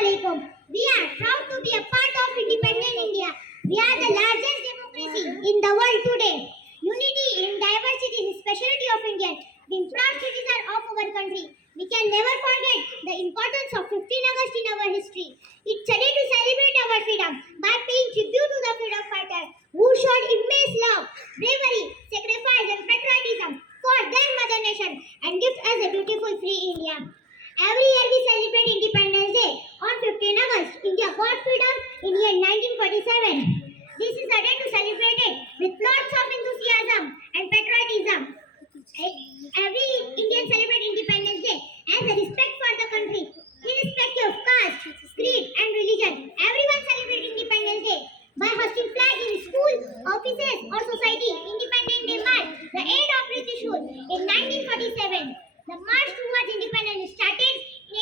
alaikum. We are proud to be a part of independent India. We are the largest democracy in the world today. Unity in diversity is the specialty of India. Being proud citizens of our country, we can never forget the importance of 15 August in our history. It's a day to celebrate our freedom by paying tribute to the freedom fighters who showed immense love, bravery, sacrifice and patriotism for their mother nation and gift us a beautiful free India. Every year we celebrate Independence Day on 15 August. India got freedom in year 1947. This is a day to celebrate it with lots of enthusiasm and patriotism. Every Indian celebrates Independence Day as a respect for the country, irrespective of caste, creed and religion. Everyone celebrates Independence Day by hosting flag in school, offices or society. Independence Day marked the end of British rule in 1947. The march towards independence started in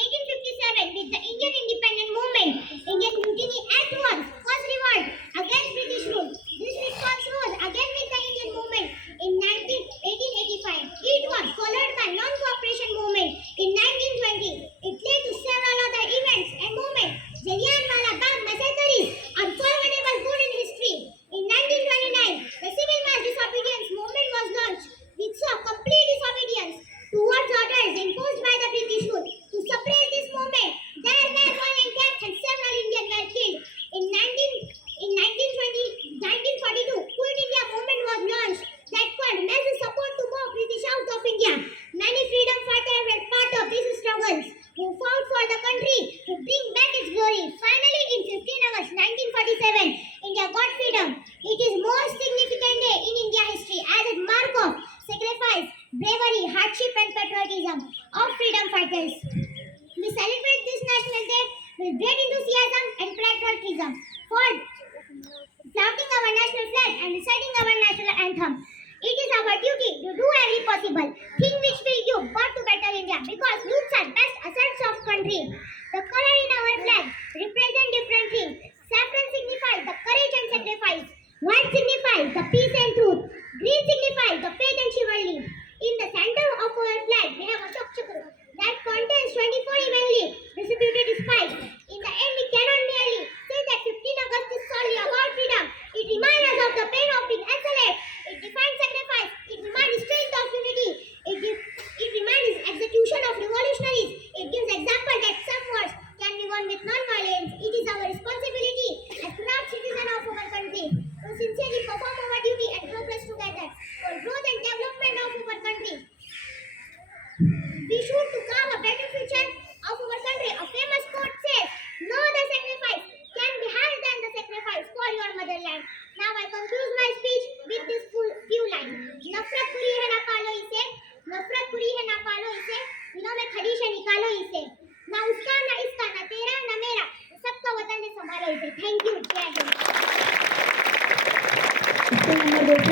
1857 with the Indian independence movement. Indian Mutiny Act was first revolt against British rule. This response rose again with the Indian movement in 1885. It was followed by non-cooperation movement in 1920. It led to several other events and movements. Jallianwala Bagh massacre is unforgettable good in history. In 1929, the civil mass disobedience movement was launched, which saw complete disobedience towards orders imposed by the British rule. To suppress this movement, there were violent deaths and several Indians were killed. In 1942, Quit India movement was launched that called massive support to move British out of India. Many freedom fighters were part of these struggles who fought for the country to bring back its glory. Finally, in 15 August 1947, India got freedom. It is most significant day in India history as a mark of sacrifice, bravery, hardship and patriotism of freedom fighters. We celebrate this National Day with great enthusiasm and patriotism for flaunting our national flag and reciting our national anthem. It is our duty to do every possible thing which will give birth to better India because youths are best assets of country. The color in our flag represent different things. Saffron signifies the courage and sacrifice. White signifies the peace and truth. Green signifies the faith and chivalry. In the center of our flag, we have a Ashok Chakra that contains 24 evenly distributed spikes. In the end, we cannot merely say that 15 August is solely about freedom. It reminds us of the pain of being enslaved. It defines sacrifice. It reminds strength of unity. It reminds execution of revolutionaries. It gives example that some wars can be won with non-violence. It is our responsibility as proud citizens of our country to sincerely perform our duty and progress together for growth and development of our country. We should to carve a better future of our country. A famous quote says, "No other sacrifice can be higher than the sacrifice for your motherland." Now I conclude my speech with this few lines. नफरत बुरी है ना पालो इसे, नफरत बुरी है ना पालो इसे, दिलों में खलीश है निकालो इसे, ना उसका ना इसका ना तेरा ना मेरा, सबका वतन है संभालो इसे. Thank you. जय हिंद.